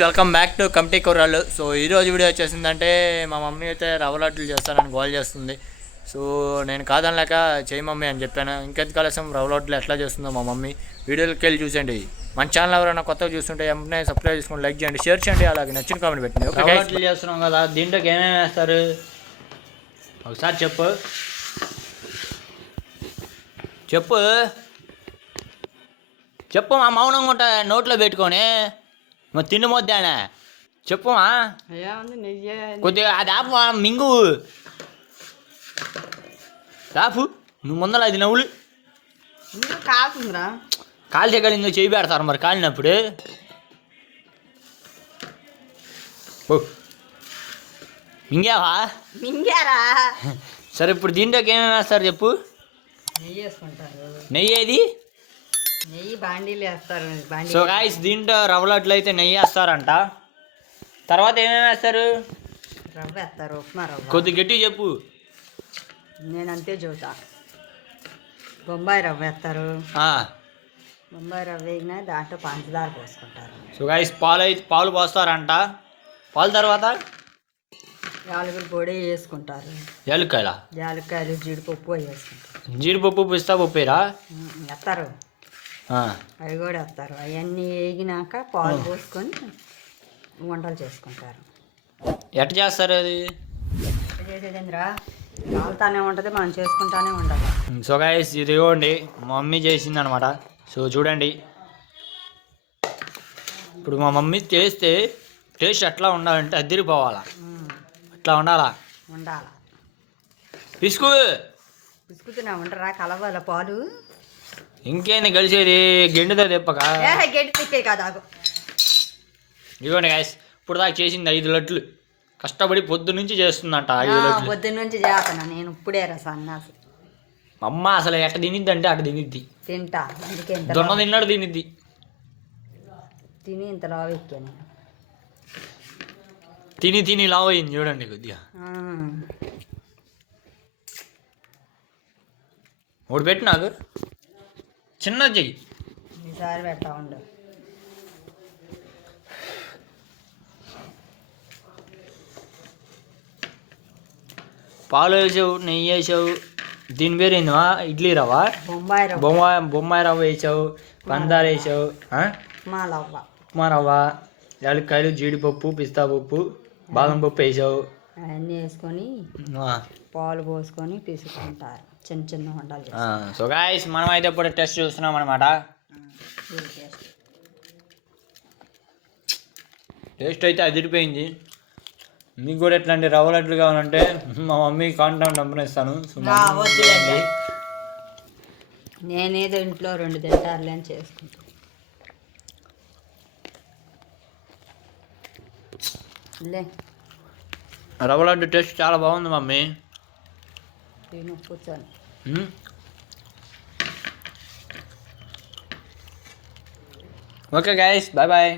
Welcome back to committee కూరలు. So ఈరోజు video వచ్చేసిందంటే మా మమ్మీ అయితే రవ్వ లడ్డులు చేస్తానని గోల్ చేస్తుంది. సో నేను కాదనలేక చేయి మమ్మీ అని చెప్పాను. ఇంకెంత ఆలస్యం రవ్వ లడ్డులు ఎట్లా చేస్తుందో మా మమ్మీ వీడియోకి వెళ్ళి చూసేయండి. మన ఛానల్ ఎవరైనా కొత్తగా చూస్తుంటే వెంటనే సబ్స్క్రైబ్ చేసుకొని లైక్ చేయండి, షేర్ చేయండి, అలాగే నచ్చిన కామెంట్ పెట్టండి. రవ్వ లడ్డులు చేస్తున్నాం కదా, దీంట్లోకి ఏమేమి వేస్తారు ఒకసారి చెప్పు చెప్పు చెప్పు మా మౌనంగా ఉంటా నోట్లో పెట్టుకొని మరి తిండి మొద్దానా చెప్పుమా. కొద్దిగా అది ఆపు, మింగు రాపు నువ్వు ముందర అది నవ్వులు కాలుతుందిరా. కాలితే కాలి చేయి పెడతారు మరి కాలినప్పుడు. మింగావా? మింగారా. సరే ఇప్పుడు దీంట్లోకి ఏమేమి వేస్తారు చెప్పు. నెయ్యి వేసుకుంటారు. నెయ్యి ఏది? నెయ్యి బాండీలు వేస్తారు. సో గాయ్స్ దీంట్లో రవ్వ లడ్లు అయితే నెయ్యి వేస్తారంట. తర్వాత ఏమేమి వేస్తారు? రవ్వ వేస్తారు, ఉప్మా రవ్వ. కొద్ది గట్టి చెప్పు. నేను అంతే చూతా. బొంబాయి రవ్వ వేస్తారు. బొంబాయి రవ్వ వేగినా దాంట్లో పంచదార పోసుకుంటారు. సో గాయ్స్ పాలు పోస్తారంట. పాలు తర్వాత యాలకుల పొడి వేసుకుంటారు. యాలక్కాయలు జీడిపప్పు వేసుకుంటారు. జీడిపప్పు పిస్తా పప్పురా వేస్తారు. అవి కూడా వేస్తారు. అవన్నీ వేగినాక పాలు పోసుకొని వంటలు చేసుకుంటారు. ఎట్ట చేస్తారు అది? చేసేదేంద్రా, కాలుతానే ఉంటుంది, మనం చేసుకుంటానే ఉండాలి. సో గైస్ ఇదిగోండి మా మమ్మీ చేసింది అనమాట. సో చూడండి ఇప్పుడు మా మమ్మీ చేస్తే టేస్ట్ ఎట్లా ఉండాలంటే అదిరిపోవాలా, అట్లా ఉండాలా. పిసుకుతున్నా ఉండరా, కలవాల పాలు. ఇంకేంది కలిసేది గెండుతో తెప్పక. గెండి తిప్పే కదా. ఇదిగోండి గైస్ ఇప్పుడు దాకా చేసింది 5 లడ్లు. కష్టపడి పొద్దు నుంచి చేస్తుందంట 5 లడ్లు. పొద్దు నుంచి చేస్తాను నేను. ఇప్పుడే సన్నాసి అమ్మ అసలు ఎట్ట తినిద్ది అంటే అట్ట తినిద్ది. తింటా, అందుకే దొన్న తిన్నాడు తినిద్ది. తిని ఇంత లావు ఎక్కాను. తిని లావు అయింది చూడండి కొద్దిగా. ఒకటి పెట్టు నాకు, చిన్నది చెయ్యి. ఈసారి పెట్టా ఉండు. పాలు వేసావు, నెయ్యి వేసావు, దీని పేరు ఏందివా? ఇడ్లీ రవ్వ, బొంబాయి రవ్వ వేసావు, పందార వేసావు, ఉప్మా రవ్వ, యాలక్కాయలు, జీడిపప్పు, పిస్తా పప్పు, బాదం పప్పు వేసావు. అవన్నీ వేసుకొని పాలు పోసుకొని తీసుకుంటారు. చిన్న చిన్న వంటలు. సో గాయ్స్ మనం అయితే ఇప్పుడు టెస్ట్ చూస్తున్నాం అనమాట. టేస్ట్ అయితే అదిరిపోయింది. మీకు కూడా ఎట్లాంటి రవ్వ లడ్లు కావాలంటే మా మమ్మీ కాంటాక్ట్ నెంబర్ ఇస్తాను. నేనేదో ఇంట్లో 2 తింటారులే అని చేసుకుంటాను. రవ్వ లడ్డు టేస్ట్ చాలా బాగుంది మమ్మీ. కూర్చొని ఓకే గైస్, బాయ్ బాయ్.